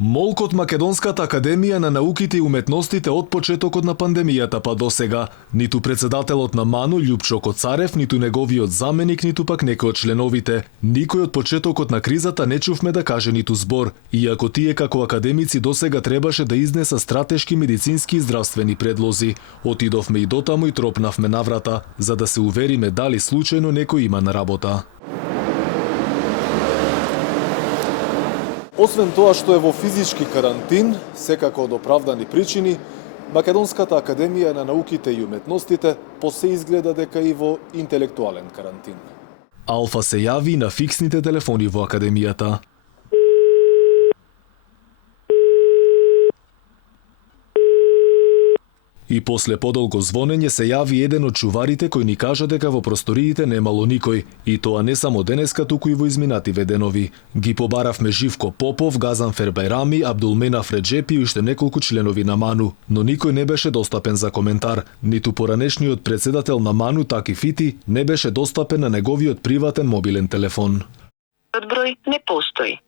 Молкот Македонската академија на науките и уметностите од почетокот на пандемијата па до сега, ниту председателот на МАНУ Љупчо Коцарев, ниту неговиот заменик, ниту пак некој од членовите, никој од почетокот на кризата не чувме да каже ниту збор, иако тие како академици до сега требаше да изнеса стратешки медицински и здравствени предлози. Отидовме и дотаму и тропнавме наврата, за да се увериме дали случајно некој има на работа. Освен тоа што е во физички карантин, секако од оправдани причини, Македонската академија на науките и уметностите посе изгледа дека и во интелектуален карантин. Алфа се јави на фиксните телефони во академијата. И после подолго звонење се јави еден од чуварите кој ни кажа дека во просториите немало никој, и тоа не само денеска, туку и во изминативе денови. Ги побаравме Живко Попов, Газанфер Бајрами, Абдулменав Реджепи и уште неколку членови на МАНУ, но никој не беше достапен за коментар. Ниту поранешниот председател на МАНУ Таки Фити не беше достапен на неговиот приватен мобилен телефон. Број не постои.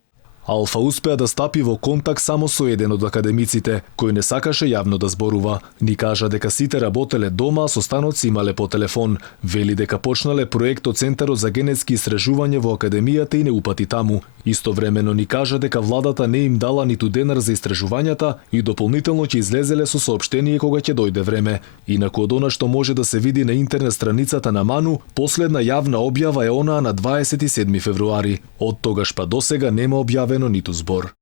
Алфа успеа да стапи во контакт само со еден од академиците, кој не сакаше јавно да зборува. Ни кажа дека сите работеле дома, а со останоци имале по телефон. Вели дека почнале проект од Центарот за генетски истражување во академијата и не упати таму. Истовремено ни кажа дека владата не им дала ниту денар за истражувањата и дополнително ќе излезеле со соопштение кога ќе дојде време. Инаку од она што може да се види на интернет страницата на МАНУ, последна јавна објава е онаа на 27 февруари. Од тогаш па досега нема објавено ниту збор.